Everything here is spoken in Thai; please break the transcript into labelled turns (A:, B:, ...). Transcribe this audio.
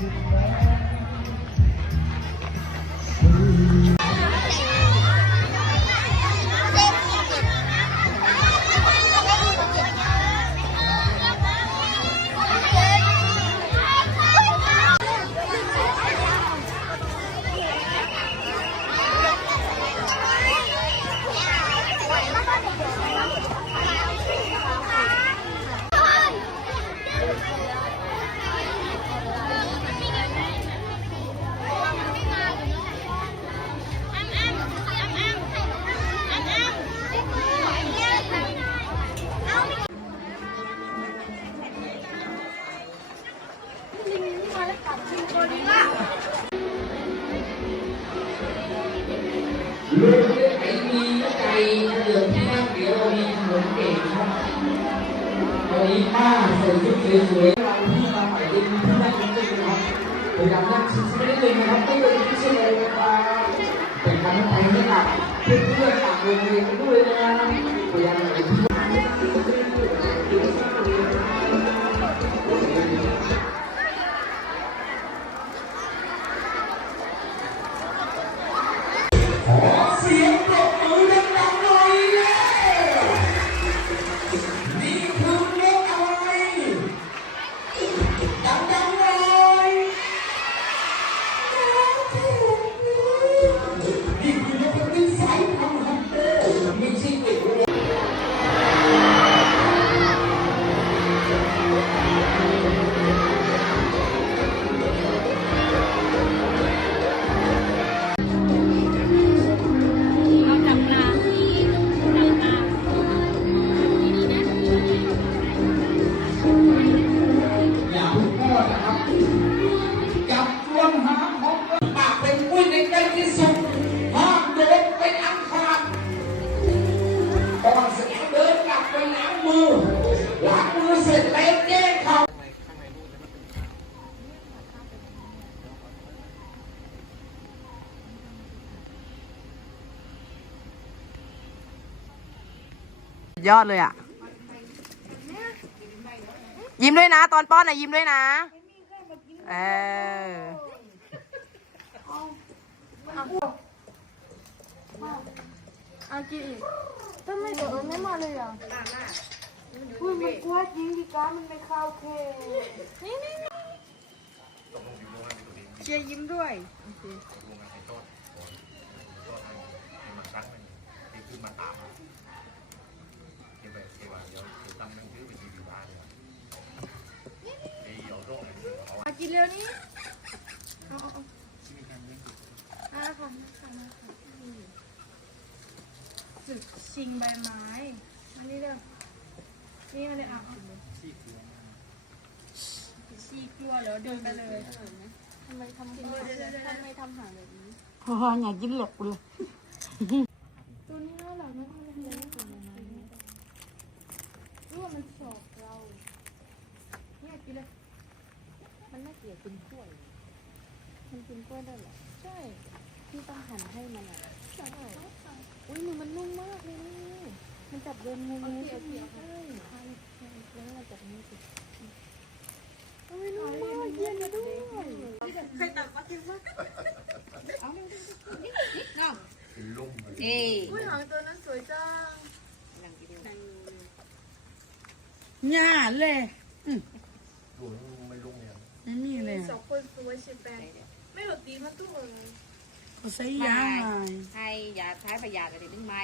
A: Thank you. ลูกไอ้มีไก่เดือดที่นั่งเดี๋ยวเรามีขนมเก่งครับวันนี้ป้าใส่ชุดสวยๆเราที่มาใหม่ด็กมีที่นั่งกันด้วยนะครับพยายามนั่งชิดๆนิดนึงนะครับไม่เป็นที่เชื่อเลยนะครับเป็นกำลังใจให้กับเพื่อนๆต่างโรงเรียน ครั
B: บจับ
A: รวมหาของปากเป็นปุ้ยในใกล้ที่สุดห้ามเดินไปอังคารก่อนเสร็จเดินกลับไปล้างมือล้างมือเสร็จแล้วแจ้งเขา
C: ยอดเลยอะ ยิ้มด้วยนะ ตอนป้อนนะยิ้มด้วยนะ เออ
B: เอากินอีกทำไมเดี๋ยวมันไม่มาเลยอะอุ้ยมันกลัวจริงดิการมันไม่เข้าเคนี่นี่เชียร์ยิ้มด้วย โอเค มากิน เร็วนี้เอาเอาเอาอ่าค่ะค่ะค่ะศึกชิงใบไม้ อันนี้เร็วนี่มาเลยอะเอาชีกลัวเหรอเดินไปเลยทำไมทำทำไมทำหางแบบนี้
C: พออยากยิ้มหลบเลย
B: ตัวนี้น่ารักนะมันเลี้ยงตัวไม้รู้ว่ามันสอบเราเนี่ยกินเลย
D: มันน่าเกลียดกินกล้วย มันกินกล้วยได้เหรอ
B: ใช่
D: พี่ต้องหั่นให้มันอะ
B: ใช่
D: อุ้ยมือมันนุ่มมากเลยนี่มันจับโดนมือเลยใช่ไหมใช่ใช่ใช่แล้วเราจับมือสิโอ้ยนุ่มมากเย็นมาด้วย
B: อุ้ยหางตัวนั้นสวยจัง
C: หญ้าเลย
A: หลวงไม่ลุงเนี่ย
C: ไม่มี เลย
B: สองคนสวยชิแปงไม่หลดดีมันตู้เลย
C: เขาใช้ยา
D: ให้ยาใช้ประหยัดอะไรถึงไม้